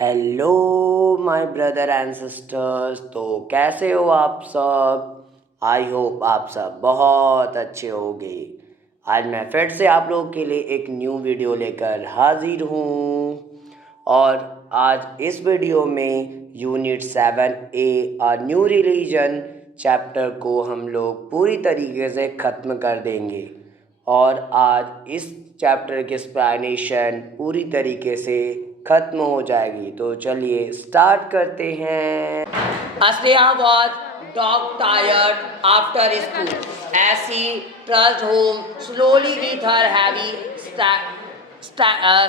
Hello my brother and sisters. तो कैसे हो आप सब? आई होप आप सब बहुत अच्छे होंगे। आज मैं फिर से आप लोगों के लिए एक न्यू वीडियो लेकर हाजिर हूँ। और आज इस वीडियो में unit 7A a new religion chapter को हम लोग पूरी तरीके से ख़त्म कर देंगे। और आज इस चैप्टर की एक्सप्लेनेशन पूरी तरीके से ख़त्म हो जाएगी। तो चलिए स्टार्ट करते हैं। Asneha was dog tired after school as she trudged home slowly with her heavy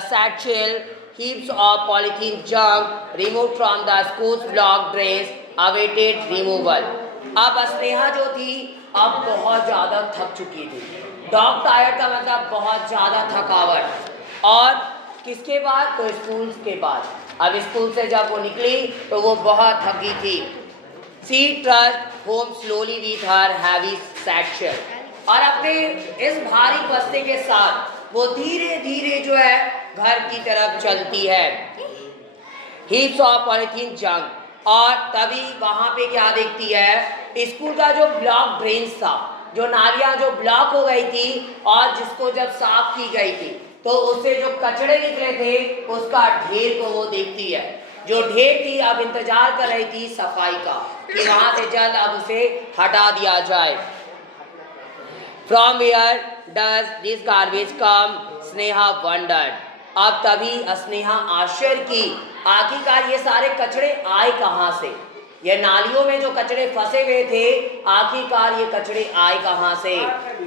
satchel, heaps of polythene junk removed from the school's block drains awaited removal. अब स्नेहा जो थी अब बहुत ज़्यादा थक चुकी थी। डॉग टायर्ड का मतलब बहुत ज़्यादा थकावट। और किसके बाद? तो स्कूल के बाद। अब स्कूल से जब वो निकली तो वो बहुत थकी थी। She trudged home slowly with her heavy satchel. और अपने इस भारी बस्ते के साथ वो धीरे धीरे जो है घर की तरफ चलती है। Heaps of polythene junk. और तभी वहाँ पे क्या देखती है? स्कूल का जो ब्लॉक ड्रेन्स था, जो नालियाँ जो ब्लॉक हो गई थी और जिसको जब साफ की गई थी तो उससे जो कचड़े निकले थे उसका ढेर को वो देखती है। जो ढेर थी अब इंतजार कर रही थी सफाई का कि वहाँ से जल्द अब उसे हटा दिया जाए। From where does this garbage come? Sneha wondered. अब तभी स्नेहा आश्चर्य की, आखिरकार ये सारे कचड़े आए कहाँ से? ये नालियों में जो कचड़े फंसे हुए थे, आखिरकार ये कचड़े आए कहाँ से?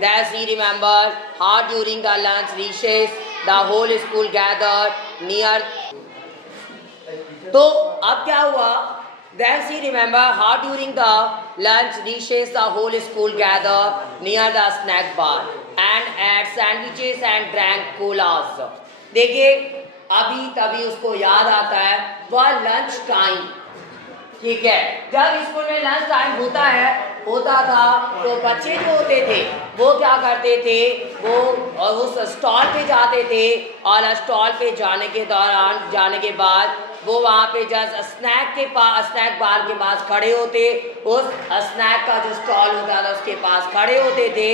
Then she remembered how during the lunch recess the whole school gathered near. तो अब क्या हुआ? Then she remembered how during the lunch recess the whole school gathered near the snack bar and ate sandwiches and drank colas. देखिए अभी तभी उसको याद आता है वह लंच टाइम। ठीक है, जब स्कूल में लंच टाइम होता था तो बच्चे जो होते थे वो क्या करते थे, वो उस स्टॉल पे जाते थे और स्टॉल पे जाने के बाद वो वहाँ पे जस्ट स्नैक बार के पास खड़े होते, उस स्नैक का जो स्टॉल होता था उसके पास खड़े होते थे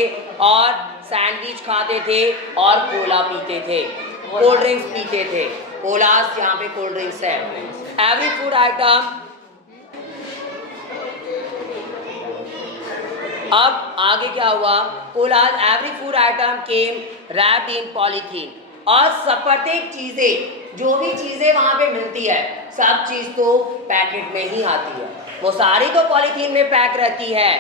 और सैंडविच खाते थे और कोला पीते थे, कोल्ड ड्रिंक्स पीते थे। कोलास यहाँ पे कोल्ड ड्रिंक्स है। Every food item. अब आगे क्या हुआ? Colas every food item came wrapped in polythene. और सब प्रत्येक चीज़ें, जो भी चीज़ें वहाँ पे मिलती है सब चीज़ तो पैकेट में ही आती है, वो सारी तो पॉलीथीन में पैक रहती है।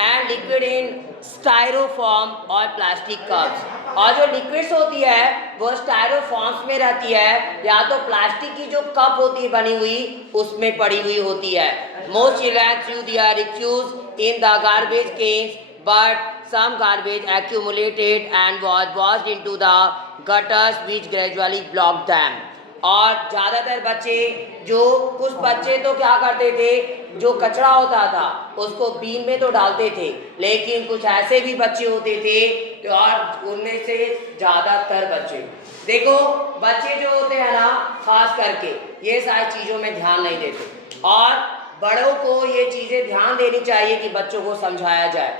एंड लिक्विड इन स्टायरोफॉर्म और प्लास्टिक कप्स। और जो लिक्विड्स होती है वो स्टायरोफॉर्म्स में रहती है या तो प्लास्टिक की जो कप होती है बनी हुई उसमें पड़ी हुई होती है। Most children through their refuse in the garbage cans but some garbage accumulated and was washed into the gutters which gradually blocked them. और ज़्यादातर बच्चे, जो कुछ बच्चे तो क्या करते थे, जो कचरा होता था उसको बीन में तो डालते थे, लेकिन कुछ ऐसे भी बच्चे होते थे और उनमें से ज़्यादातर बच्चे, देखो बच्चे जो होते हैं ना खास करके ये सारी चीज़ों में ध्यान नहीं देते और बड़ों को ये चीज़ें ध्यान देनी चाहिए कि बच्चों को समझाया जाए।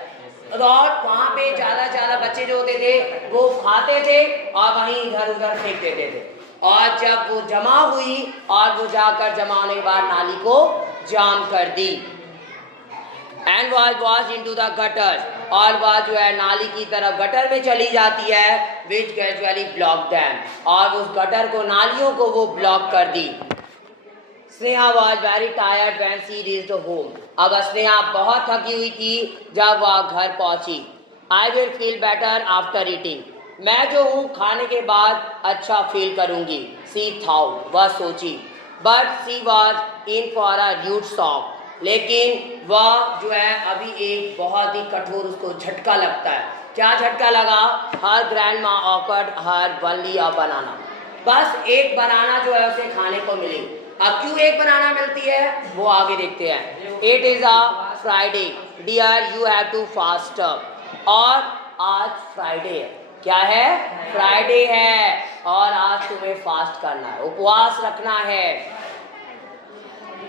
और वहाँ पे ज़्यादा बच्चे जो होते थे वो खाते थे और वहीं इधर उधर फेंक देते थे और जब वो जमा हुई और वो जाकर जमा होने के बाद नाली को जाम कर दी। And was into the gutter. और वह जो है नाली की तरफ गटर में चली जाती है विच ग्रेजुअली ब्लॉक डैम। और उस गटर को, नालियों को वो ब्लॉक कर दी। Sneha was very tired when she reached home. अब स्नेहा बहुत थकी हुई थी जब वह घर पहुंची। I will feel better after eating. मैं जो हूँ खाने के बाद अच्छा फील करूँगी। She thought, वह सोची। But she was in for a rude shock. लेकिन वह जो है अभी एक बहुत ही कठोर उसको झटका लगता है। क्या झटका लगा? Her grandma offered her only a banana. बस एक बनाना जो है उसे खाने को मिली। अब क्यों एक बनाना मिलती है वो आगे देखते हैं। It is a Friday dear you have to fast. और आज फ्राइडे है। क्या है? फ्राइडे है और आज तुम्हें फास्ट करना है, उपवास रखना है।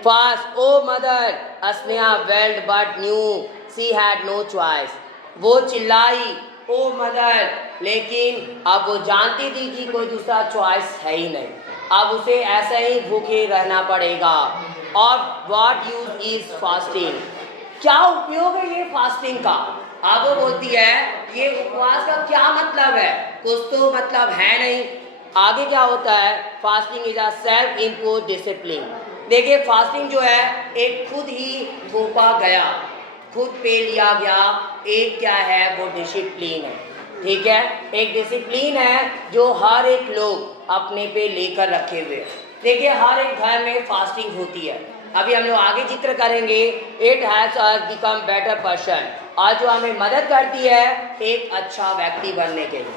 Fast, oh mother, Asneha wailed but knew she had no choice. वो चिल्लाई ओ मदर, लेकिन अब वो जानती थी कि कोई दूसरा चॉइस है ही नहीं, अब उसे ऐसे ही भूखे रहना पड़ेगा। और व्हाट यूज इज फास्टिंग, क्या उपयोग है ये फास्टिंग का। अब वो बोलती है ये उपवास का क्या मतलब है, कुछ तो मतलब है नहीं। आगे क्या होता है, fasting is a self impose discipline. देखिए फास्टिंग जो है एक खुद ही थोपा गया, खुद पे लिया गया एक क्या है, वो डिसिप्लिन है। ठीक है, एक डिसिप्लिन है जो हर एक लोग अपने पे लेकर रखे हुए। देखिए हर एक घर में फास्टिंग होती है, अभी हम लोग आगे जिक्र करेंगे। It has us become better person, और जो हमें मदद करती है एक अच्छा व्यक्ति बनने के लिए।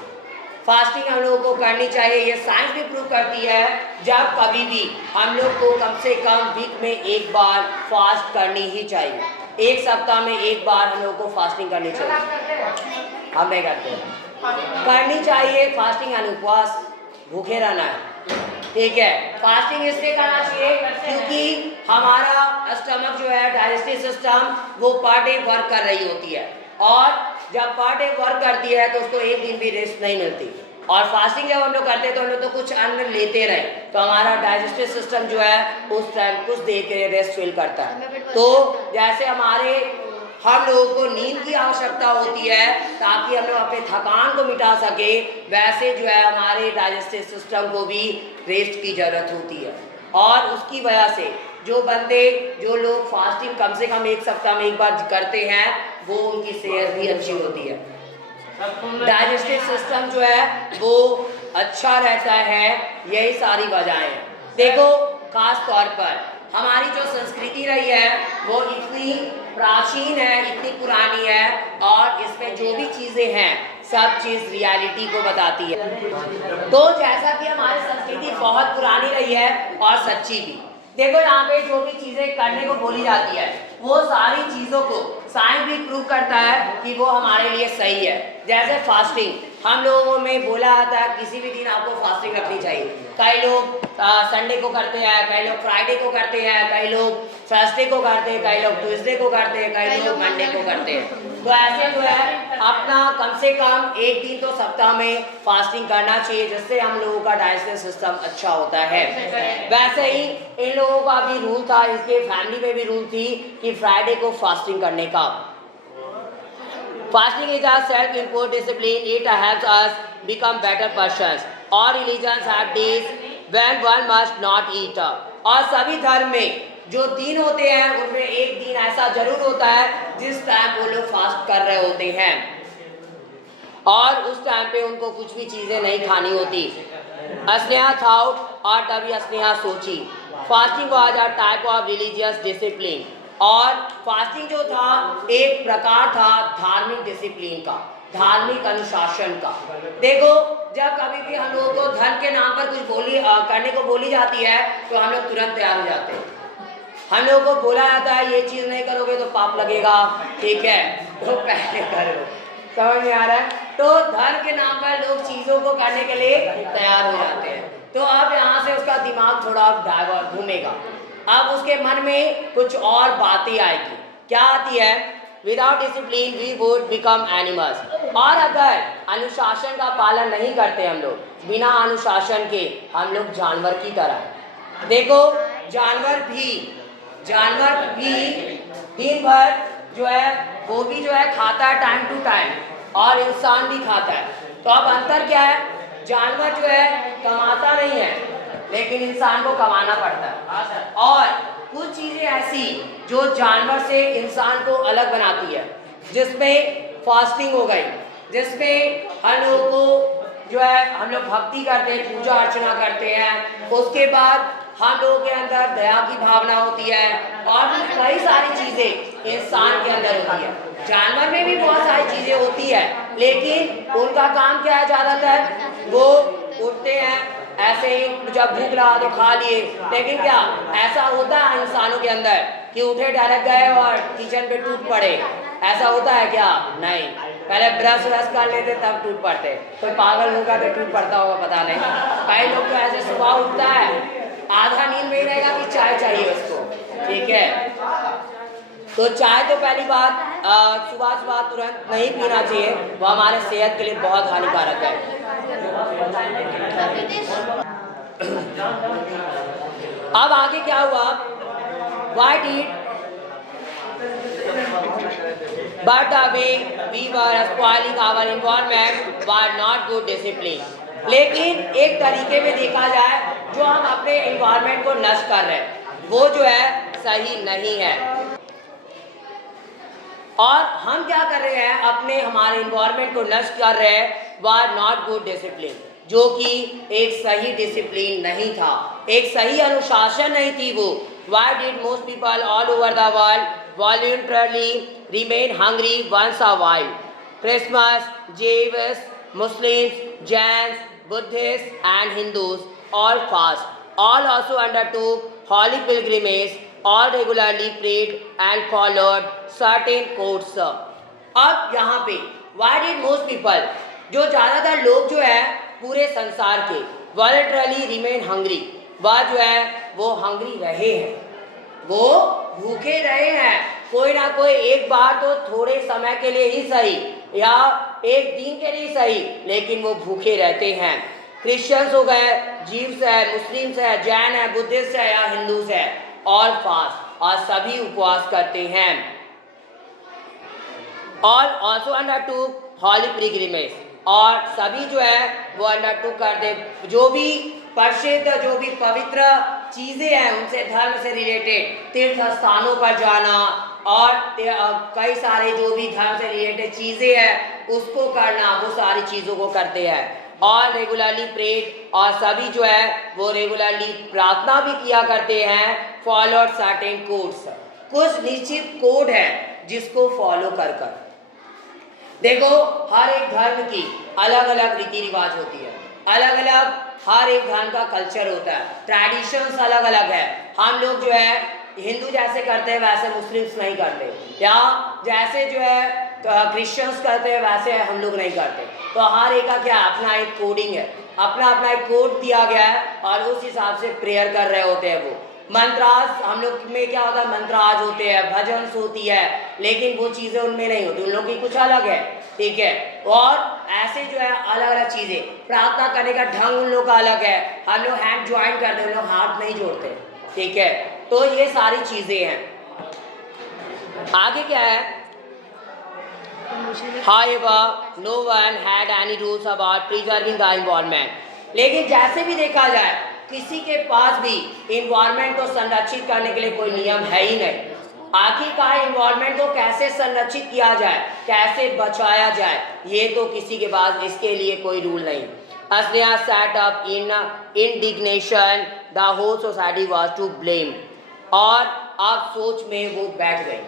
फास्टिंग हम लोगों को करनी चाहिए, ये साइंस भी प्रूव करती है। जब कभी भी हम लोग को कम से कम वीक में एक बार फास्ट करनी ही चाहिए, एक सप्ताह में एक बार हम लोग को फास्टिंग करनी चाहिए। हम नहीं करते, करनी चाहिए फास्टिंग यानी उपवास, भूखे रहना है। ठीक है, फास्टिंग इसलिए करना चाहिए क्योंकि हमारा स्टमक जो है, डाइजेस्टिव सिस्टम, वो पर डे वर्क कर रही होती है, और जब पर डे वर्क करती है तो उसको एक दिन भी रेस्ट नहीं मिलती। और फास्टिंग जब हम लोग करते हैं तो हम लोग तो कुछ अन्न लेते रहे, तो हमारा डाइजेस्टिव सिस्टम जो है उस टाइम कुछ देर के रेस्ट फील करता है। तो जैसे हम लोगों को नींद की आवश्यकता होती है ताकि हम लोग अपने थकान को मिटा सके, वैसे जो है हमारे डाइजेस्टिव सिस्टम को भी रेस्ट की ज़रूरत होती है। और उसकी वजह से जो लोग फास्टिंग कम से कम एक सप्ताह में एक बार करते हैं, वो उनकी सेहत भी अच्छी होती है, डाइजेस्टिव सिस्टम जो है वो अच्छा रहता है। यही सारी वजहें हैं। देखो खास तौर पर हमारी जो संस्कृति रही है वो इतनी प्राचीन है, इतनी पुरानी है, और इसमें जो भी चीज़ें हैं सब चीज़ रियलिटी को बताती है। तो जैसा कि हमारी संस्कृति बहुत पुरानी रही है और सच्ची भी, देखो यहाँ पे जो भी चीज़ें करने को बोली जाती है वो सारी चीज़ों को साइंस भी प्रूव करता है कि वो हमारे लिए सही है। जैसे फास्टिंग हम लोगों में बोला जाता है किसी भी दिन आपको फास्टिंग रखनी चाहिए। कई लोग संडे को करते हैं, कई लोग फ्राइडे को करते हैं, कई लोग थर्सडे को करते हैं, कई लोग ट्यूसडे को करते हैं, कई लोग मंडे को करते हैं। तो ऐसे जो है अपना कम से कम एक दिन तो सप्ताह में फास्टिंग करना चाहिए, जिससे हम लोगों का डाइजेस्टिव सिस्टम अच्छा होता है। वैसे ही इन लोगों का भी रूल था, इसके फैमिली में भी रूल थी कि फ्राइडे को फास्टिंग करने का। Fasting is a self-imposed discipline. It helps us become better persons. All religions have days when one must not eat. और सभी धर्म में जो दिन होते हैं उनमें एक दिन ऐसा जरूर होता है जिस टाइम वो लोग फास्ट कर रहे होते हैं, और उस टाइम पे उनको कुछ भी चीज़ें नहीं खानी होती। स्नेहा थॉट और तभी स्नेहा सोची। Fasting was a type of religious discipline, और फास्टिंग जो था एक प्रकार था धार्मिक डिसिप्लिन का, धार्मिक अनुशासन का। देखो जब कभी भी हम लोगों को धर्म के नाम पर कुछ करने को बोली जाती है तो हम लोग तुरंत तैयार हो जाते हैं। हम लोगों को बोला जाता है ये चीज़ नहीं करोगे तो पाप लगेगा, ठीक है तो पहले करो, समझ में आ रहा है। तो धर्म के नाम पर लोग चीज़ों को करने के लिए तैयार हो जाते हैं। तो अब यहाँ से उसका दिमाग थोड़ा डाइवर्ट घूमेगा, अब उसके मन में कुछ और बातें आएगी। क्या आती है, without discipline we would become animals. और अगर अनुशासन का पालन नहीं करते हम लोग, बिना अनुशासन के हम लोग जानवर की तरह। देखो जानवर भी दिन भर जो है वो भी जो है खाता है टाइम टू टाइम, और इंसान भी खाता है। तो अब अंतर क्या है, जानवर जो है कमाता नहीं है लेकिन इंसान को कमाना पड़ता है। और कुछ चीज़ें ऐसी जो जानवर से इंसान को अलग बनाती है, जिसमें फास्टिंग हो गई, जिसमें हम लोगों को जो है हम लोग भक्ति करते हैं, पूजा अर्चना करते हैं, उसके बाद हम लोगों के अंदर दया की भावना होती है, और भी कई सारी चीज़ें इंसान के अंदर होती है। जानवर में भी बहुत सारी चीज़ें होती है, लेकिन उनका काम क्या है, ज़्यादातर वो उठते हैं ऐसे ही, जब भूख लगा तो खा लिए। लेकिन क्या ऐसा होता है इंसानों के अंदर कि उठे डायरेक्ट गए और किचन पे टूट पड़े, ऐसा होता है क्या? नहीं, पहले ब्रश कर लेते तब टूट पड़ते। कोई पागल होगा तो टूट पड़ता होगा, पता नहीं। कई लोग तो ऐसे सुबह उठता है आधा नींद में ही रहेगा कि चाय चाहिए उसको, ठीक है। तो चाय तो पहली बात सुबह सुबह तुरंत नहीं पीना चाहिए, वो हमारे सेहत के लिए बहुत हानिकारक है। अब आगे क्या हुआ, Why did but the way we were spoiling our environment were not good discipline। लेकिन एक तरीके में देखा जाए जो हम अपने environment को नष्ट कर रहे हैं वो जो है सही नहीं है। और हम क्या कर रहे हैं, अपने हमारे environment को नष्ट कर रहे हैं were not good discipline, जो कि एक सही डिसिप्लिन नहीं था, एक सही अनुशासन नहीं थी वो। Why did most people all over the world voluntarily remain hungry once a while? Christmas, Jews, Muslims, Jains, Buddhists and Hindus all fast, all also undertook holy pilgrimage, all regularly prayed and followed certain codes। अब यहाँ पे why did most people, जो ज़्यादातर लोग जो है पूरे संसार के voluntarily remain hungry, वह जो है वो हंग्री रहे हैं, वो भूखे रहे हैं, कोई ना कोई एक बार तो थोड़े समय के लिए ही सही या एक दिन के लिए सही, लेकिन वो भूखे रहते हैं। क्रिश्चियंस हो गए, जीव्स है, मुस्लिम्स है, जैन है, बुद्धिस्ट है या हिंदूस है, ऑल फास्ट, और सभी उपवास करते हैं। ऑल ऑल्सो अंडरटूक हॉली पिलग्रिमेज, और सभी जो है वो अंडरटूक करते, जो भी प्रसिद्ध जो भी पवित्र चीज़ें हैं उनसे, धर्म से रिलेटेड तीर्थ स्थानों पर जाना और कई सारे जो भी धर्म से रिलेटेड चीज़ें हैं उसको करना, वो सारी चीज़ों को करते हैं। और रेगुलरली प्रेड, और सभी जो है वो रेगुलरली प्रार्थना भी किया करते हैं। फॉलोड सर्टेन कोड्स, कुछ निश्चित कोड है जिसको फॉलो कर कर। देखो हर एक धर्म की अलग अलग रीति रिवाज होती है, अलग अलग हर एक धर्म का कल्चर होता है, ट्रेडिशंस अलग अलग है। हम लोग जो है हिंदू जैसे करते हैं वैसे मुस्लिम्स नहीं करते, या जैसे जो है क्रिश्चियंस करते हैं वैसे हम लोग नहीं करते। तो हर एक का क्या अपना एक कोडिंग है, अपना अपना एक कोड दिया गया है और उस हिसाब से प्रेयर कर रहे होते हैं। वो मंत्राज हम लोग में क्या होता है, मंत्राज होते हैं, भजन होती है, लेकिन वो चीज़ें उनमें नहीं होती, उन लोग की कुछ अलग है, ठीक है। और ऐसे जो है अलग अलग चीज़ें, प्रार्थना करने का ढंग उन लोग का अलग है, हम लोग हैंड ज्वाइन करते हैं, उन लोग हाथ नहीं जोड़ते, ठीक है। तो ये सारी चीज़ें हैं। आगे क्या है, However, no one had any rules about preserving the environment। लेकिन जैसे भी देखा जाए किसी के पास भी इन्वायरमेंट को संरक्षित करने के लिए कोई नियम है ही नहीं। आखिरकार इन्वायरमेंट को कैसे संरक्षित किया जाए, कैसे बचाया जाए, ये तो किसी के पास इसके लिए कोई रूल नहीं। Asliya sat up in indignation, the whole society was to blame। और अब सोच में वो बैठ गई,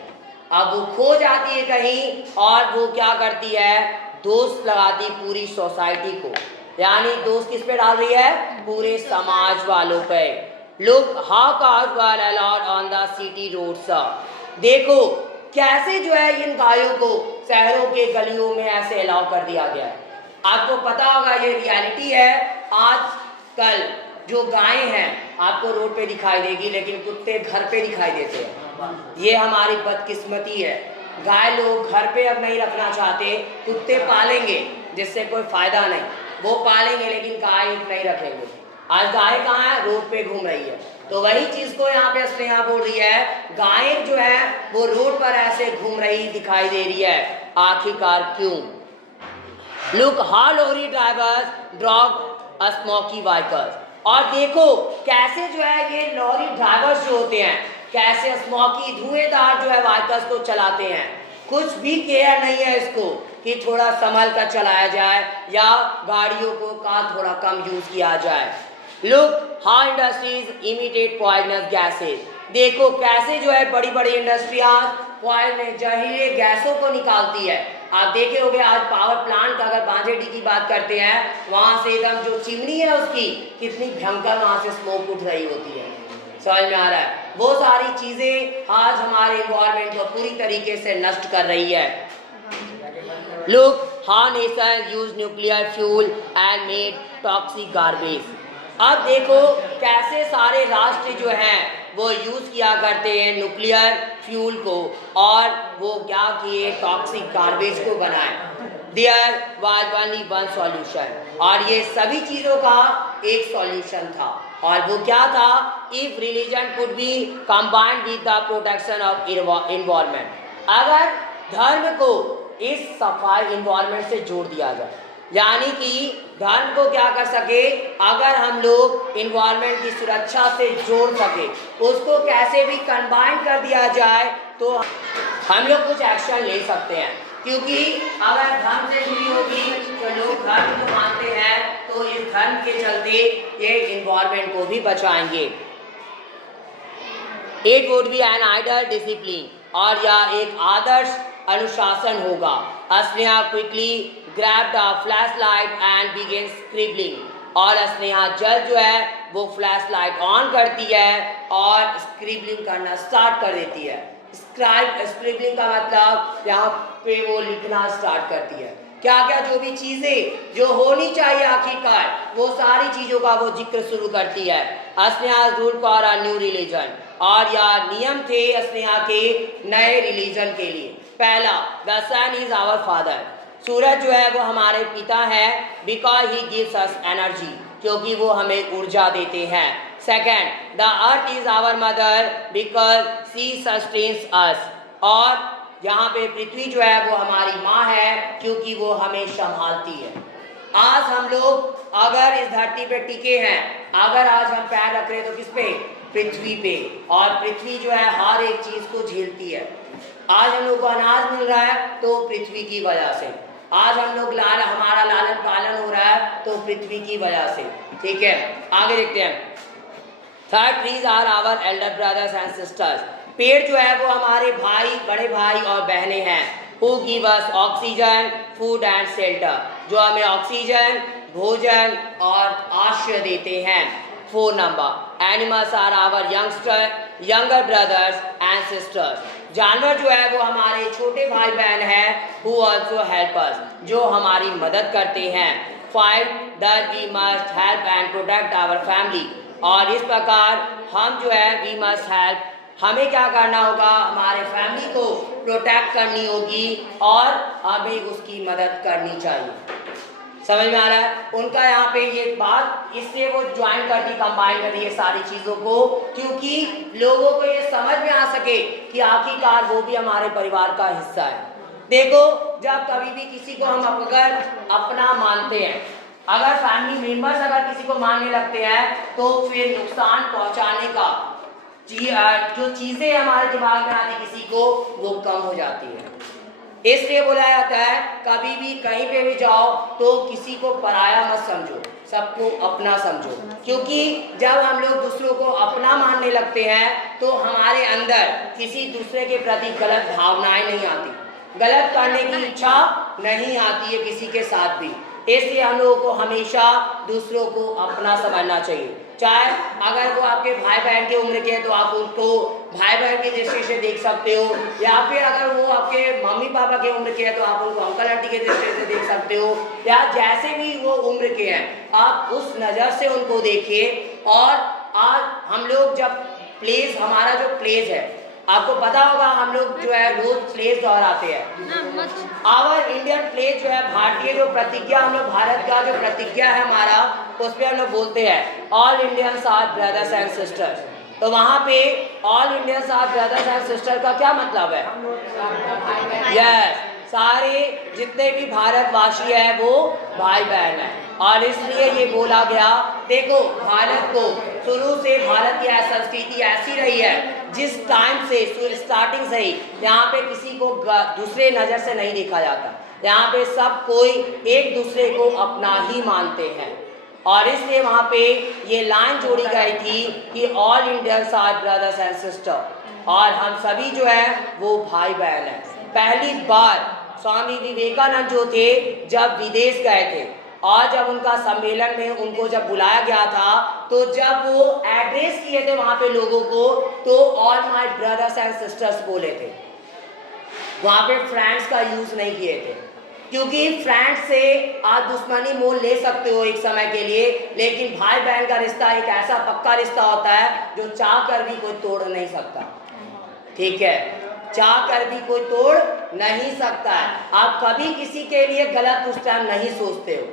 अब वो खो जाती है कहीं और वो क्या करती है, दोष लगाती पूरी सोसाइटी को, यानी दोष किस पे डाल रही है, पूरे समाज वालों पे। Look how cows were allowed on the city roads। देखो कैसे जो है इन गायों को शहरों के गलियों में ऐसे अलाउ कर दिया गया है। आपको पता होगा ये रियलिटी है, आजकल जो गायें हैं आपको रोड पे दिखाई देगी लेकिन कुत्ते घर पे दिखाई देते हैं। ये हमारी बदकिस्मती है, गाय लोग घर पे अब नहीं रखना चाहते, कुत्ते पालेंगे जिससे कोई फायदा नहीं, वो पालेंगे लेकिन गाय नहीं रखेंगे। आज गाय कहाँ है, रोड पे घूम रही है। तो वही चीज को यहाँ पे स्नेहा बोल रही है, गाय जो है वो रोड पर ऐसे घूम रही दिखाई दे रही है, आखिरकार क्यों। Look how lorry drivers drag a smoky vehicles. और देखो कैसे जो है ये लॉरी ड्राइवर्स जो होते हैं कैसे स्मोकी धुएंदार जो है व्हीकल्स को चलाते हैं, कुछ भी केयर नहीं है इसको कि थोड़ा संभल कर चलाया जाए या गाड़ियों को का थोड़ा कम यूज किया जाए। Look how industries imitate poisonous gases. देखो कैसे जो है बड़ी बड़ी इंडस्ट्रियां पॉइजन जहरीले गैसों को निकालती है। आप देखे होंगे आज पावर प्लांट का अगर बांजेडी की बात करते हैं, वहां से एकदम जो चिमनी है उसकी कितनी भयंकर वहां से स्मोक उठ रही होती है, समझ में आ रहा है। वो सारी चीजें आज हमारे एनवायरनमेंट को पूरी तरीके से नष्ट कर रही है। Look how Nations use nuclear fuel and made toxic garbage. अब देखो कैसे सारे राष्ट्र जो हैं वो वो यूज़ किया करते हैं न्यूक्लियर फ्यूल को, और वो क्या किए, टॉक्सिक गार्बेज को बनाए। There was only one solution, और ये सभी चीज़ों का एक सॉल्यूशन था, और वो क्या था, if religion could be combined with the protection of environment, अगर धर्म को इस सफाई इन्वायरमेंट से जोड़ दिया जाए, यानी कि धर्म को क्या कर सके, अगर हम लोग इन्वायरमेंट की सुरक्षा से जोड़ सके, उसको कैसे भी कंबाइन कर दिया जाए, तो हम लोग कुछ एक्शन ले सकते हैं। क्योंकि अगर धर्म से जुड़ी होगी तो लोग धर्म को मानते हैं, तो इस धर्म के चलते ये इन्वायरमेंट को भी बचाएंगे। It would be an ideal discipline, और यह एक आदर्श अनुशासन होगा। Sneha quickly grabbed a flash light and began scribbling, और स्नेहा जल्द जो है वो फ्लैश लाइट ऑन करती है और स्क्रिबलिंग करना स्टार्ट कर देती है। स्क्रिबलिंग का मतलब यहाँ पे वो लिखना स्टार्ट करती है, क्या क्या जो भी चीज़ें जो होनी चाहिए आखिरकार, वो सारी चीज़ों का वो जिक्र शुरू करती है। Sneha rule for a new religion, और यह नियम थे स्नेहा के नए रिलीजन के लिए। पहला, the sun is our father, सूरज जो है वो हमारे पिता है, because he gives us energy, क्योंकि वो हमें ऊर्जा देते हैं। Second, the earth is our mother, because she sustains us, और यहाँ पे पृथ्वी जो है वो हमारी माँ है, क्योंकि वो हमें संभालती है। आज हम लोग अगर इस धरती पे टिके हैं, अगर आज हम पैर रख रहे हैं तो किस पे, पृथ्वी पे, और पृथ्वी जो है हर एक चीज़ को झेलती है। आज हम लोग को अनाज मिल रहा है तो पृथ्वी की वजह से, आज हम लोग हमारा लालन पालन हो रहा है तो पृथ्वी की वजह से। ठीक है, आगे देखते हैं। Third, trees are our elder brothers and sisters, पेड़ जो है वो हमारे भाई, बड़े भाई और बहनें हैं। Who give us oxygen, food and shelter, जो हमें ऑक्सीजन, भोजन और आश्रय देते हैं। 4 number, animals are our younger brothers and sisters, जानवर जो है वो हमारे छोटे भाई बहन हैं। हु ऑल्सो हेल्प अस, जो हमारी मदद करते हैं। 5, that we must help and protect our family, और इस प्रकार हम जो है वी मस्ट हेल्प, हमें क्या करना होगा, हमारे फैमिली को प्रोटेक्ट करनी होगी और हमें उसकी मदद करनी चाहिए। समझ में आ रहा है उनका यहाँ पे ये बात, इससे वो ज्वाइन कर दी, कंबाइन कर दी ये सारी चीज़ों को, क्योंकि लोगों को ये समझ में आ सके कि आखिरकार वो भी हमारे परिवार का हिस्सा है। देखो, जब कभी भी किसी को हम अगर अपना मानते हैं, अगर फैमिली मेंबर्स अगर किसी को मानने लगते हैं, तो फिर नुकसान पहुंचाने का जो चीज़ें हमारे दिमाग में आती किसी को, वो कम हो जाती है। इसलिए बोला जाता है कभी भी कहीं पे भी जाओ तो किसी को पराया मत समझो, सबको अपना समझो, क्योंकि जब हम लोग दूसरों को अपना मानने लगते हैं तो हमारे अंदर किसी दूसरे के प्रति गलत भावनाएं नहीं आती, गलत करने की इच्छा नहीं आती है किसी के साथ भी। इसलिए हम लोगों को हमेशा दूसरों को अपना समझना चाहिए। चाहे अगर वो आपके भाई बहन के उम्र के हैं तो आप उनको भाई बहन की दृष्टि से देख सकते हो, या फिर अगर वो आपके मम्मी पापा के उम्र के हैं तो आप उनको अंकल आंटी के दृष्टि से देख सकते हो, या जैसे भी वो उम्र के हैं आप उस नज़र से उनको देखिए। और आज हम लोग जब प्लेस, हमारा जो प्लेस है, आपको पता होगा हम लोग जो है रोज प्लेस दोहराते हैं। आवर इंडियन प्लेस जो है, भारतीय जो प्रतिज्ञा, हम लोग भारत का जो प्रतिज्ञा है हमारा, उसमें हम लोग बोलते हैं all Indians are brothers and sisters. तो वहाँ पे all Indians are brothers and sister का क्या मतलब है? यस, सारे जितने भी भारतवासी हैं वो भाई बहन हैं, और इसलिए ये बोला गया। देखो, भारत को शुरू से भारत की संस्कृति ऐसी रही है, जिस टाइम से स्टार्टिंग से ही यहाँ पे किसी को दूसरे नज़र से नहीं देखा जाता, यहाँ पे सब कोई एक दूसरे को अपना ही मानते हैं, और इसलिए वहाँ पे ये लाइन जोड़ी गई थी कि all Indians are brothers and sister, और हम सभी जो है वो भाई बहन हैं। पहली बार स्वामी विवेकानंद जो थे जब विदेश गए थे, और जब उनका सम्मेलन में उनको जब बुलाया गया था, तो जब वो एड्रेस किए थे वहाँ पे लोगों को, तो all my brothers and sisters बोले थे, वहाँ पे फ्रेंड्स का यूज़ नहीं किए थे। क्योंकि फ्रेंड से आप दुश्मनी मोल ले सकते हो एक समय के लिए, लेकिन भाई बहन का रिश्ता एक ऐसा पक्का रिश्ता होता है जो चाह कर भी कोई तोड़ नहीं सकता। ठीक है, चाह कर भी कोई तोड़ नहीं सकता है। आप कभी किसी के लिए गलत उस टाइम नहीं सोचते हो,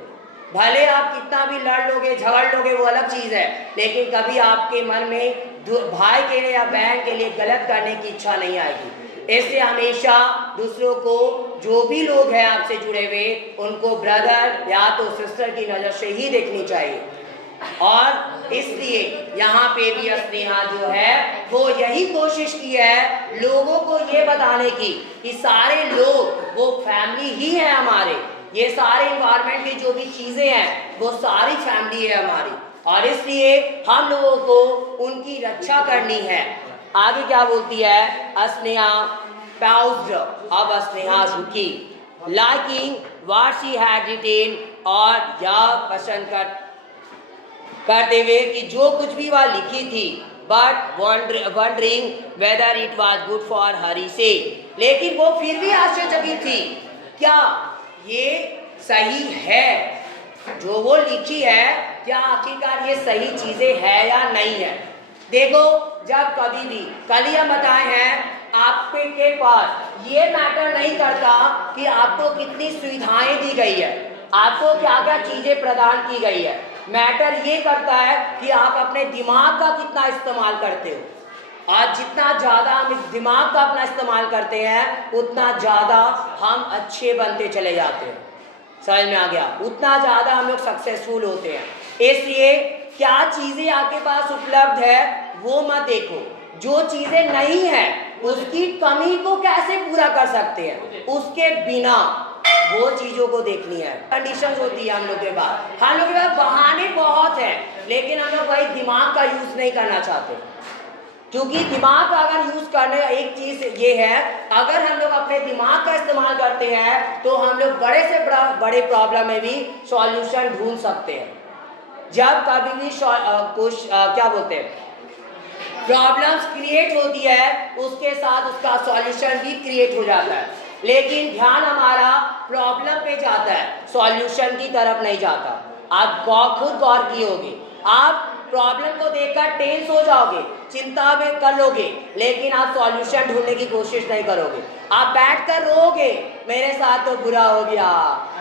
भले आप कितना भी लड़ लोगे झगड़ लोगे वो अलग चीज़ है, लेकिन कभी आपके मन में भाई के लिए या बहन के लिए गलत करने की इच्छा नहीं आएगी। इसलिए हमेशा दूसरों को, जो भी लोग हैं आपसे जुड़े हुए, उनको ब्रदर या तो सिस्टर की नज़र से ही देखनी चाहिए। और इसलिए यहाँ पे भी स्नेहा जो है वो यही कोशिश की है लोगों को ये बताने की कि सारे लोग वो फैमिली ही है हमारे, ये सारे इन्वायरमेंट की जो भी चीज़ें हैं वो सारी फैमिली है हमारी, और इसलिए हम लोगों को उनकी रक्षा करनी है। आगे क्या बोलती है स्नेहा? पाउज्ड, अब स्नेहा रुकी, liking what she had written, और यह पसंद करते हुए कि जो कुछ भी वह लिखी थी, but wondering whether it was good for हरी से, लेकिन वो फिर भी आश्चर्यचकित थी, क्या ये सही है जो वो लिखी है, क्या आखिरकार ये सही चीज़ें है या नहीं है। देखो, जब कभी भी कल ही हम बताए हैं आपके पास ये मैटर नहीं करता कि आपको कितनी सुविधाएं दी गई है, आपको क्या क्या चीज़ें प्रदान की गई है, मैटर ये करता है कि आप अपने दिमाग का कितना इस्तेमाल करते हो। आज जितना ज़्यादा हम इस दिमाग का अपना इस्तेमाल करते हैं उतना ज़्यादा हम अच्छे बनते चले जाते हैं। समझ में आ गया? उतना ज़्यादा हम लोग सक्सेसफुल होते हैं। इसलिए क्या चीज़ें आपके पास उपलब्ध है वो मत देखो, जो चीज़ें नहीं है उसकी कमी को कैसे पूरा कर सकते हैं उसके बिना वो चीज़ों को देखनी है। कंडीशंस होती है हम लोग के पास, हम लोग के पास बहाने बहुत हैं, लेकिन हम लोग वही दिमाग का यूज़ नहीं करना चाहते, क्योंकि दिमाग का अगर यूज़ करने का एक चीज़ ये है, अगर हम लोग अपने दिमाग का इस्तेमाल करते हैं तो हम लोग बड़े से बड़े प्रॉब्लम में भी सॉल्यूशन ढूंढ सकते हैं। जब कभी भी कुछ क्या बोलते हैं प्रॉब्लम्स क्रिएट होती है उसके साथ उसका सॉल्यूशन भी क्रिएट हो जाता है, लेकिन ध्यान हमारा प्रॉब्लम पे जाता है, सॉल्यूशन की तरफ नहीं जाता। आप खुद गौर किए होंगे, आप प्रॉब्लम को देखकर टेंस हो जाओगे, चिंता में कर लोगे, लेकिन आप सॉल्यूशन ढूंढने की कोशिश नहीं करोगे। आप बैठकर रोओगे मेरे साथ तो बुरा हो गया,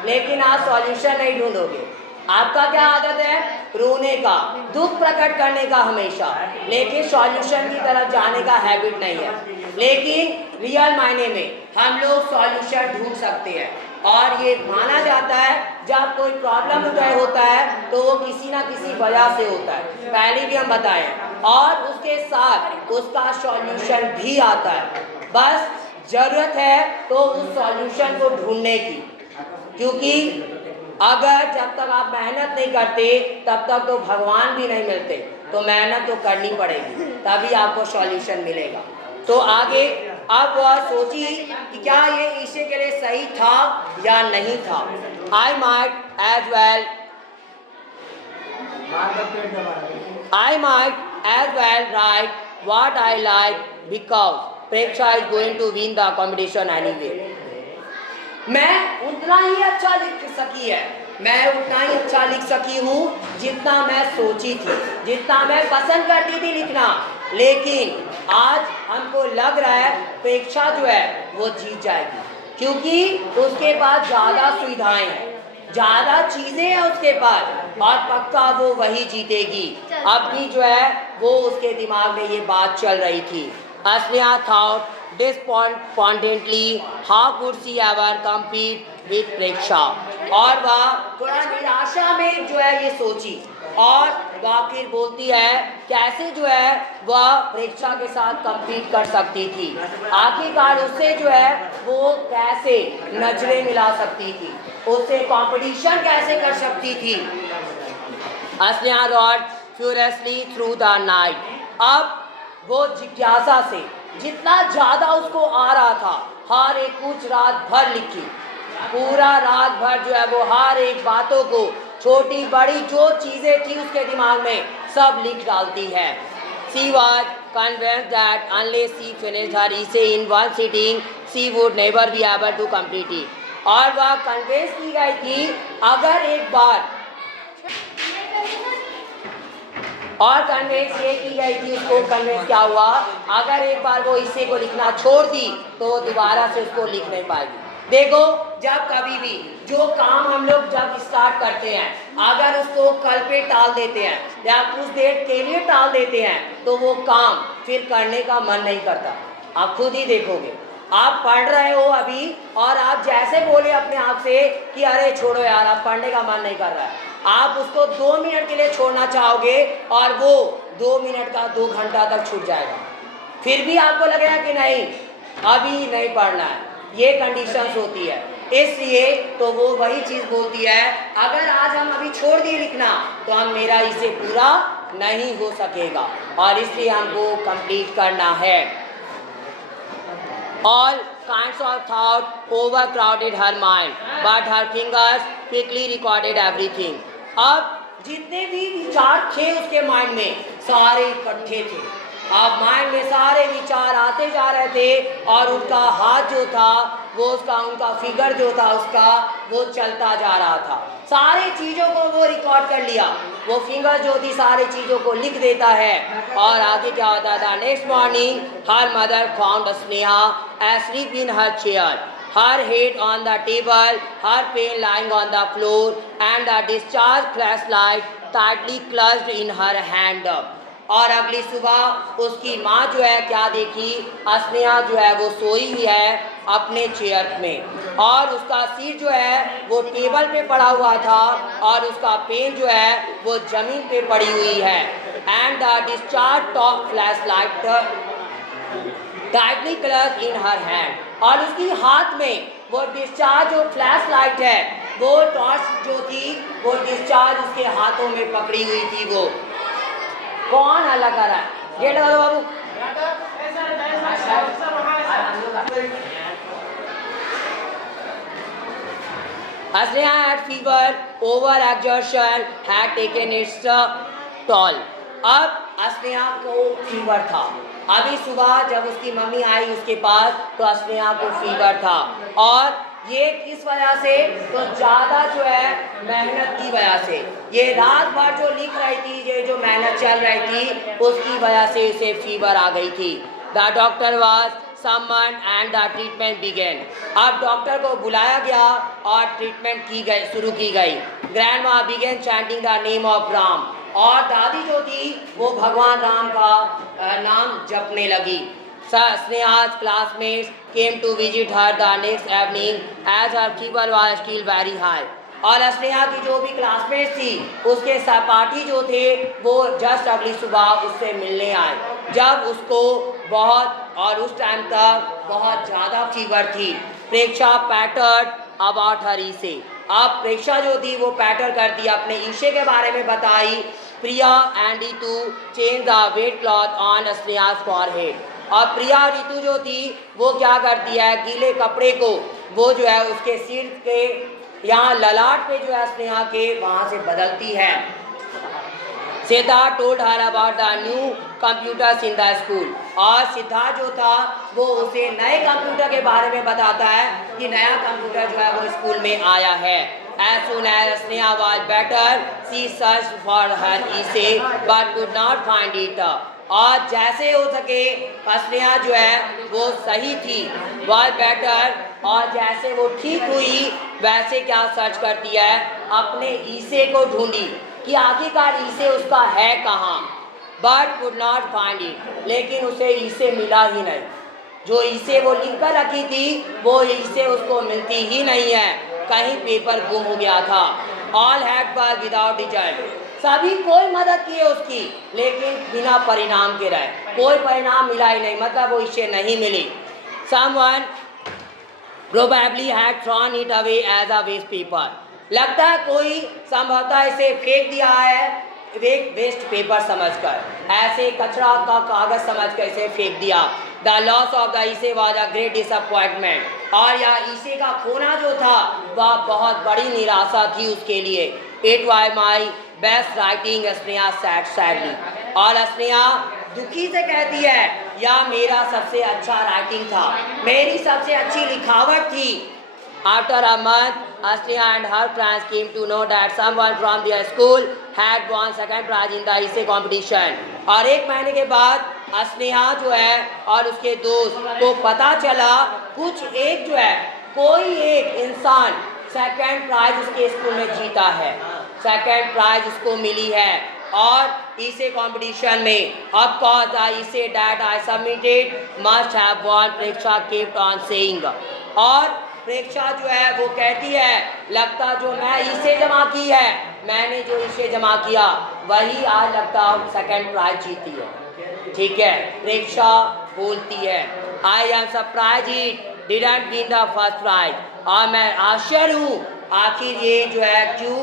लेकिन आप सॉल्यूशन नहीं ढूंढोगे। आपका क्या आदत है? रोने का, दुख प्रकट करने का हमेशा, लेकिन सॉल्यूशन की तरफ जाने का हैबिट नहीं है। लेकिन रियल मायने में हम लोग सॉल्यूशन ढूंढ सकते हैं, और ये माना जाता है जब कोई प्रॉब्लम उदय होता है तो वो किसी ना किसी वजह से होता है, पहले भी हम बताए, और उसके साथ उसका सॉल्यूशन भी आता है। बस ज़रूरत है तो उस सॉल्यूशन को ढूंढने की, क्योंकि अगर जब तक आप मेहनत नहीं करते तब तक तो भगवान भी नहीं मिलते, तो मेहनत तो करनी पड़ेगी तभी आपको सॉल्यूशन मिलेगा। तो आगे अब वह सोची कि क्या ये ईशे के लिए सही था या नहीं था। I might as well write what I like because Preksha is going to win the competition anyway. मैं उतना ही अच्छा लिख सकी है, मैं उतना ही अच्छा लिख सकी हूँ जितना मैं सोची थी, जितना मैं पसंद करती थी लिखना, लेकिन आज हमको लग रहा है प्रेक्षा जो है वो जीत जाएगी, क्योंकि उसके पास ज़्यादा सुविधाएं हैं, ज़्यादा चीज़ें हैं उसके पास, और पक्का वो वही जीतेगी। अभी जो है वो उसके दिमाग में ये बात चल रही थी। Asneha thought despondently how could she ever compete with Preksha, और वह थोड़ा निराशा में जो है ये सोची, और वह फिर बोलती है कैसे जो है वह प्रेक्षा के साथ compete कर सकती थी, आखिरकार उससे जो है वो कैसे नजरें मिला सकती थी, उससे कंपटीशन कैसे कर सकती थी। Asneha rode furiously through the night, अब वो जिज्ञासा से जितना ज़्यादा उसको आ रहा था, हर एक कुछ रात भर लिखी, पूरा रात भर जो है वो हर एक बातों को, छोटी बड़ी जो चीज़ें थी उसके दिमाग में सब लिख डालती है। She was convinced that unless she finished her essay in one sitting, she would never be able to complete it. और वह कन्विंस की गई थी अगर एक बार और कन्विंस ये की गई थी, उसको कन्विंस क्या हुआ, अगर एक बार वो इसे को लिखना छोड़ दी तो दोबारा से उसको लिख नहीं पाएगी। देखो, जब कभी भी जो काम हम लोग जब स्टार्ट करते हैं, अगर उसको कल पे टाल देते हैं या कुछ देर के लिए टाल देते हैं तो वो काम फिर करने का मन नहीं करता। आप खुद ही देखोगे, आप पढ़ रहे हो अभी और आप जैसे बोले अपने आप से कि अरे छोड़ो यार, अब पढ़ने का मन नहीं कर रहा है, आप उसको 2 मिनट के लिए छोड़ना चाहोगे और वो 2 मिनट का 2 घंटा तक छूट जाएगा, फिर भी आपको लगेगा कि नहीं अभी नहीं पढ़ना है। ये कंडीशंस होती है, इसलिए तो वो वही चीज़ बोलती है, अगर आज हम अभी छोड़ दिए लिखना तो हम मेरा इसे पूरा नहीं हो सकेगा और इसलिए हमको कंप्लीट करना है। All kinds of thought overcrowded her mind, but her fingers quickly recorded everything. अब जितने भी विचार थे उसके माइंड में सारे इकट्ठे थे। अब माइंड में सारे विचार आते जा रहे थे और उनका हाथ जो था वो उनका फिगर जो था उसका वो चलता जा रहा था। सारी चीज़ों को वो रिकॉर्ड कर लिया, वो फिंगर जो थी सारी चीज़ों को लिख देता है। और आगे क्या होता था, next morning her mother found Sneha asleep in her chair, her head on the table, her pen lying on the floor and the discharge flashlight tightly clutched in her hand. और अगली सुबह उसकी माँ जो है क्या देखी, स्नेहा जो है वो सोई हुई है अपने चेयर में और उसका सिर जो है वो टेबल पे पड़ा हुआ था और उसका पेन जो है वो जमीन पे पड़ी हुई है। And the discharge top flash light tightly clutch in her hand, और उसकी हाथ में वो डिस्चार्ज जो फ्लैश लाइट है वो टॉर्च जो थी वो डिस्चार्ज उसके हाथों में पकड़ी हुई थी। वो कौन हल्ला कर रहा है, गेट लगा दो बाबू। Asneha had fever, over exertion had taken its toll. अब अस्नेहा को फीवर था। अभी सुबह जब उसकी मम्मी आई उसके पास तो अस्नेहा को फीवर था और ये किस वजह से, तो ज़्यादा जो है मेहनत की वजह से, ये रात भर जो लिख रही थी, ये जो मेहनत चल रही थी उसकी वजह से इसे फीवर आ गई थी। The doctor was summon and the treatment began. अब डॉक्टर को बुलाया गया और ट्रीटमेंट की गई, शुरू की गई। Grandma began chanting the name of Ram, और दादी जो थी वो भगवान राम का नाम जपने लगी। Sneha's classmates came to visit her the next evening as her fever was still very high. और स्नेहा की जो भी क्लासमेट्स थी उसके सहपाठी जो थे वो जस्ट अगली सुबह उससे मिलने आए जब उसको बहुत और उस टाइम तक बहुत ज़्यादा फीवर थी। प्रेक्षा पैटर्ड अबाउट हर ईसे। अब प्रेक्षा जो थी वो पैटर कर दिया, अपने ईशे के बारे में बताई। Priya and Ritu change the wet cloth on Sneha's forehead। और प्रिया रितु जो थी वो क्या करती है, गीले कपड़े को वो जो है उसके सिर के यहाँ ललाट पे जो है स्नेहा के वहाँ से बदलती है। Siddharth told her about the new computers in the school. और सिद्धार्थ जो था वो उसे नए कंप्यूटर के बारे में बताता है कि नया कंप्यूटर जो है वो स्कूल में आया है। As soon as Sneha was better, she searched for her essay but could not find it. और जैसे हो सके स्नेहा जो है वो सही थी, was better, और जैसे वो ठीक हुई वैसे क्या सर्च करती है, अपने ईसे को ढूंढी कि आखिरकार ईसे उसका है कहाँ। But could not find it, लेकिन उसे ईसे मिला ही नहीं। जो ईसे वो लिख कर रखी थी वो ईसे उसको मिलती ही नहीं है, कहीं पेपर गुम हो गया था। All had pass without result, सभी कोई मदद किए उसकी लेकिन बिना परिणाम के रहे, कोई परिणाम मिला ही नहीं, मतलब वो इसे नहीं मिली। Someone probably had thrown it away as a waste paper, लगता है कोई संभवतः इसे फेंक दिया है वेस्ट पेपर समझकर, ऐसे कचरा का कागज समझकर इसे फेंक दिया। The loss of the essay was a great disappointment, और यह ईसे का खोना जो था वह बहुत बड़ी निराशा थी उसके लिए। It was my best writing, Sneha sad sadly, और स्नेहा दुखी से कहती है यह मेरा सबसे अच्छा राइटिंग था, मेरी सबसे अच्छी लिखावट थी। After a month, Asneha and her friends came to know that someone from their school had won second prize in the essay competition. और एक महीने के बाद अस्नेहा जो है और उसके दोस्त को पता चला कुछ एक जो है कोई एक इंसान सेकंड प्राइज उसके स्कूल में जीता है, सेकंड प्राइज उसको मिली है। और इसे कंपटीशन में ऑफ कोर्स आई इसे that I submitted must have von, Preksha kept on saying. और प्रेक्षा जो है वो कहती है लगता जो मैं इसे जमा की है, मैंने जो इसे जमा किया वही आज लगता सेकंड प्राइज जीती है। ठीक है, प्रेक्षा बोलती है I am surprise it didn't win the first prize, और मैं आश्चर्य हूँ आखिर ये जो है क्यों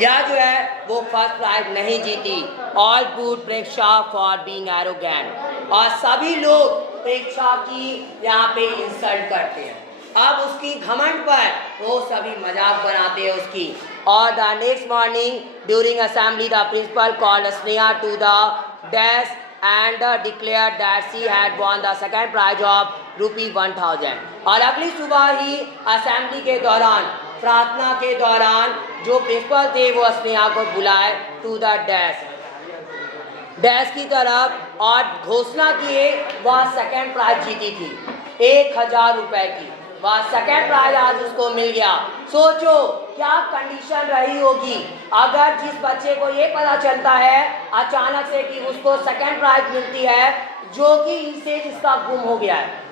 या जो है वो फर्स्ट प्राइज नहीं जीती। All good Preksha for being arrogant, और सभी लोग प्रेक्षा की यहाँ पे इंसल्ट करते हैं। अब उसकी घमंड पर वो सभी मजाक बनाते हैं उसकी। और the next morning during assembly the principal called Sneha to the desk and declared that she had won the second prize of ₹1000। और अगली सुबह ही असेंबली के दौरान, प्रार्थना के दौरान जो प्रिंसिपल थे वो स्नेहा को बुलाए टू द डेस्क की तरफ और घोषणा किए वह सेकंड प्राइज जीती थी 1000 रुपए की। वह सेकंड प्राइज आज उसको मिल गया। सोचो क्या कंडीशन रही होगी अगर जिस बच्चे को ये पता चलता है अचानक से कि उसको सेकंड प्राइज मिलती है जो कि इसे जिसका गुम हो गया है।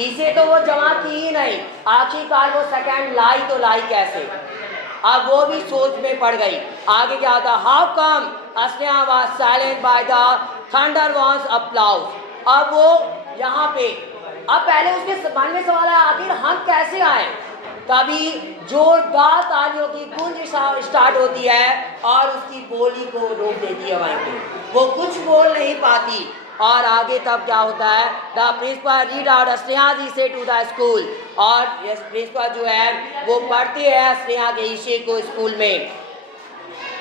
इसे तो वो जमा की ही नहीं, आखिरकार वो सेकंड लाई तो लाई कैसे। अब वो भी सोच में पड़ गई। आगे क्या होता, how come Sneha was silent by the thunder was applause. अब वो यहाँ पे अब पहले उसके मन में सवाल आया आखिर हम कैसे आए। तभी जोरदार तालियों की गूंज स्टार्ट होती है और उसकी बोली को रोक देती है वहीं पे, वो कुछ बोल नहीं पाती। और आगे तब क्या होता है, the principal read out Sneha essay to the school, और प्रिंसिपल जो है वो पढ़ते हैं स्नेहा के इसे को स्कूल में।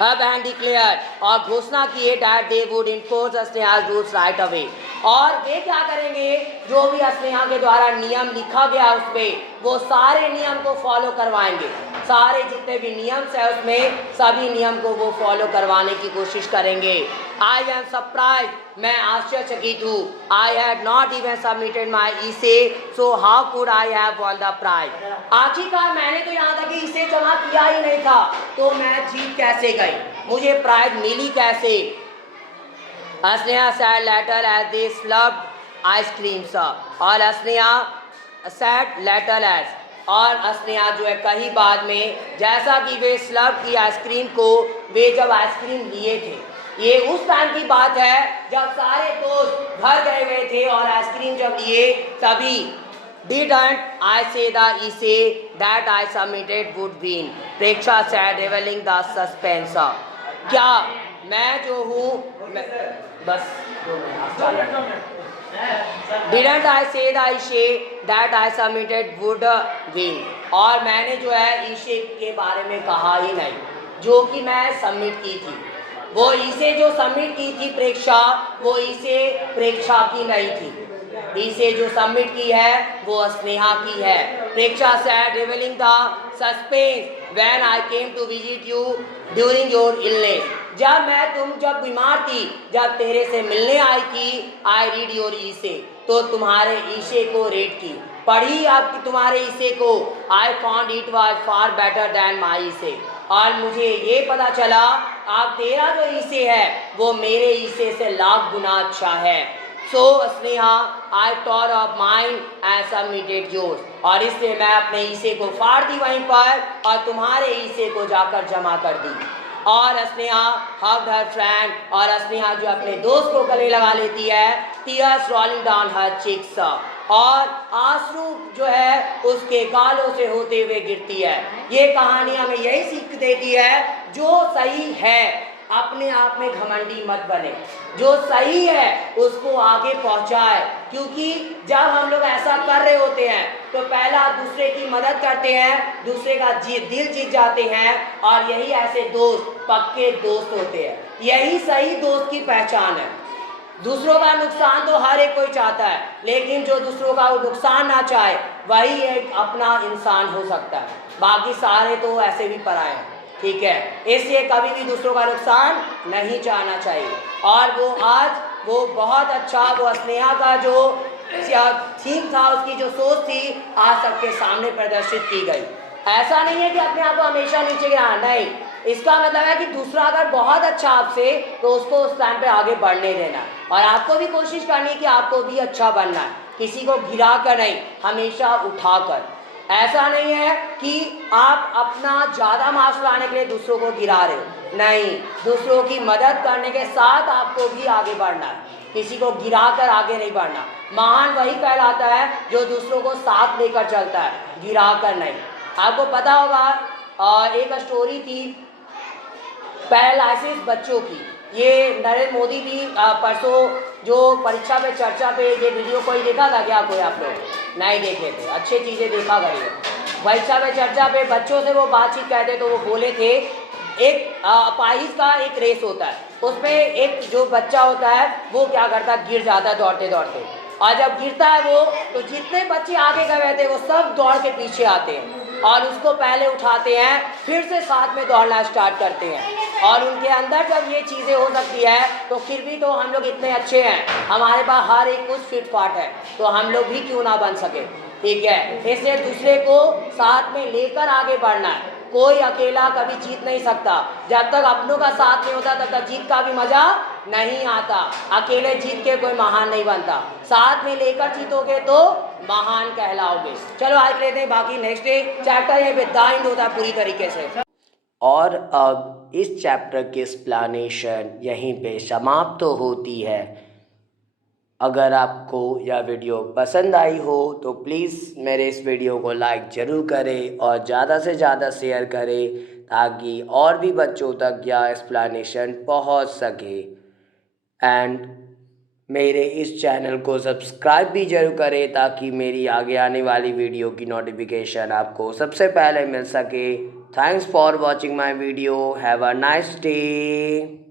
अब एंड डिक्लेयर, और घोषणा किए that they would enforce Sneha's rules right away, और वे क्या करेंगे जो भी स्नेहा के द्वारा नियम लिखा गया उसमें वो सारे नियम को फॉलो करवाएंगे। सारे जितने भी नियम्स है उसमें सभी नियम को वो फॉलो करवाने की कोशिश करेंगे। आई एम सरप्राइज, मैं आश्चर्यचकित हूँ। I had not even submitted my essay, so how could I have won the prize. आखिरकार मैंने तो यहाँ तक इसे जमा किया ही नहीं था तो मैं जीत कैसे गई, मुझे प्राइज मिली कैसे। Sneha said later as they slurped ice cream sir, और अस्नेहा सैड लेटर एज, और अस्नेहा जो है कहीं बाद में जैसा कि वे स्लब की आइसक्रीम को वे जब आइसक्रीम लिए थे, ये उस टाइम की बात है जब सारे दोस्त घर गए हुए थे और आइसक्रीम जब लिए तभी didn't I say the essay that I submitted would been, Preksha said revealing the suspense. क्या मैं जो हूँ बस didn't I say the essay that I submitted would been, और मैंने जो है इसे के बारे में कहा ही नहीं जो कि मैं सबमिट की थी। वो इसे जो सबमिट की थी प्रेक्षा, वो इसे प्रेक्षा की नहीं थी, इसे जो सबमिट की है वो स्नेहा की है। Preksha said revealing the suspense when I came to visit you during your illness, जब बीमार थी, जब तेरे से मिलने आई थी, आई रीड योर इसे, तो तुम्हारे इसे को रीड की, पढ़ी आपकी तुम्हारे इसे को। I found it was far better than my essay, और मुझे ये पता चला आप तेरा जो इसे है वो मेरे इसे से लाख गुना अच्छा है। So Sneha I tore off mine and submitted yours, और इसलिए मैं अपने इसे को फाड़ दी वहीं पर और तुम्हारे इसे को जाकर जमा कर दी। और स्नेहा हग्ड हर फ्रेंड, और स्नेहा जो अपने दोस्त को गले लगा लेती है, टीयर्स रोलिंग डाउन हर चिक्स, और आंसू जो है उसके गालों से होते हुए गिरती है। ये कहानी हमें यही सीख देती है जो सही है अपने आप में घमंडी मत बने, जो सही है उसको आगे पहुंचाए, क्योंकि जब हम लोग ऐसा कर रहे होते हैं तो पहला दूसरे की मदद करते हैं, दूसरे का दिल जीत जाते हैं, और यही ऐसे दोस्त पक्के दोस्त होते हैं, यही सही दोस्त की पहचान है। दूसरों का नुकसान तो हर एक कोई चाहता है, लेकिन जो दूसरों का नुकसान ना चाहे वही एक अपना इंसान हो सकता है, बाकी सारे तो ऐसे भी पराए हैं। ठीक है, इसलिए कभी भी दूसरों का नुकसान नहीं चाहना चाहिए। और वो आज वो बहुत अच्छा, वो स्नेहा का जो थीम था, उसकी जो सोच थी, आज सबके सामने प्रदर्शित की गई। ऐसा नहीं है कि अपने आप को हमेशा नीचे गिराना, नहीं, इसका मतलब है कि दूसरा अगर बहुत अच्छा आपसे, तो उसको उस टाइम पे आगे बढ़ने देना, और आपको भी कोशिश करनी है कि आपको भी अच्छा बनना है, किसी को गिरा कर नहीं, हमेशा उठा कर। ऐसा नहीं है कि आप अपना ज़्यादा मार्क्स लाने के लिए दूसरों को गिरा रहे हो, नहीं, दूसरों की मदद करने के साथ आपको भी आगे बढ़ना है, किसी को गिरा कर आगे नहीं बढ़ना। महान वही कहलाता है जो दूसरों को साथ लेकर चलता है, गिरा कर नहीं। आपको पता होगा एक स्टोरी थी पैरालिसिस बच्चों की, ये नरेंद्र मोदी भी परसों जो परीक्षा पे चर्चा पे ये वीडियो कोई देखा था क्या? कोई आप लोग नहीं देखे थे, अच्छी चीज़ें देखा करिए। परीक्षा पे चर्चा पे बच्चों से वो बातचीत करते तो वो बोले थे एक अपाहिज का एक रेस होता है, उसमें एक जो बच्चा होता है वो क्या करता है, गिर जाता है दौड़ते दौड़ते, और जब गिरता है वो, तो जितने बच्चे आगे गए हुए थे वो सब दौड़ के पीछे आते हैं और उसको पहले उठाते हैं, फिर से साथ में दौड़ना स्टार्ट करते हैं। और उनके अंदर जब ये चीज़ें हो सकती है, तो फिर भी तो हम लोग इतने अच्छे हैं, हमारे पास हर एक कुछ फिट फाट है, तो हम लोग भी क्यों ना बन सके। ठीक है, इसलिए दूसरे को साथ में लेकर आगे बढ़ना है। कोई अकेला कभी जीत नहीं सकता, जब तक अपनों का साथ नहीं होता तब तक जीत का भी मजा नहीं आता। अकेले जीत के कोई महान नहीं बनता, साथ में लेकर जीतोगे तो महान कहलाओगे। चलो आज लेते हैं बाकी नेक्स्ट डे चैप्टर ये बिदाइंड होता है पूरी तरीके से। और अब इस चैप्टर की एक्सप्लेनेशन यहीं पे समाप्त तो होती है। अगर आपको यह वीडियो पसंद आई हो तो प्लीज़ मेरे इस वीडियो को लाइक ज़रूर करें और ज़्यादा से ज़्यादा शेयर करें, ताकि और भी बच्चों तक यह एक्सप्लेनेशन पहुंच सके। एंड मेरे इस चैनल को सब्सक्राइब भी ज़रूर करें, ताकि मेरी आगे आने वाली वीडियो की नोटिफिकेशन आपको सबसे पहले मिल सके। Thanks for watching my video. Have a nice day.